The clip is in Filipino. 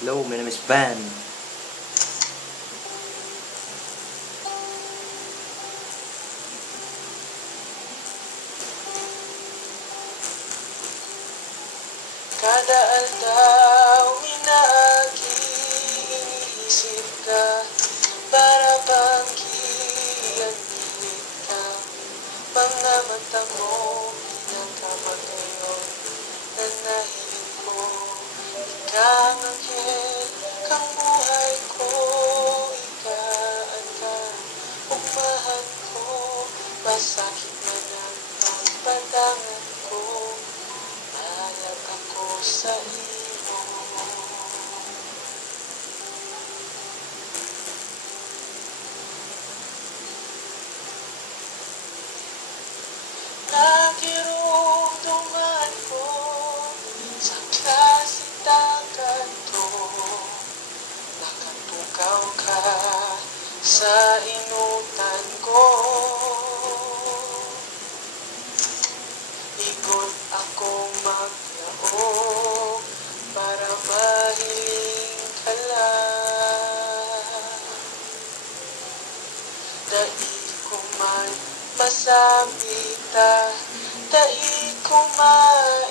Hello, my name is Van. Kada aldaw inaagi, iniisip ka, para bang kiyanginig ka. Mga mata mo, pinakamagayon, na nahiling ko. Ikang anghel, kang buhay ko, ikaan ka, ugmahan ko, masakit man ang pagpadangan ko. Mahal ako sa iyo. Nagirumduman ko sa klasitagan to. Nakatukaw ka sa inutan ko. Ikot ako maglaog para mahiling ka lang. Dai ko man masabita, dai ko man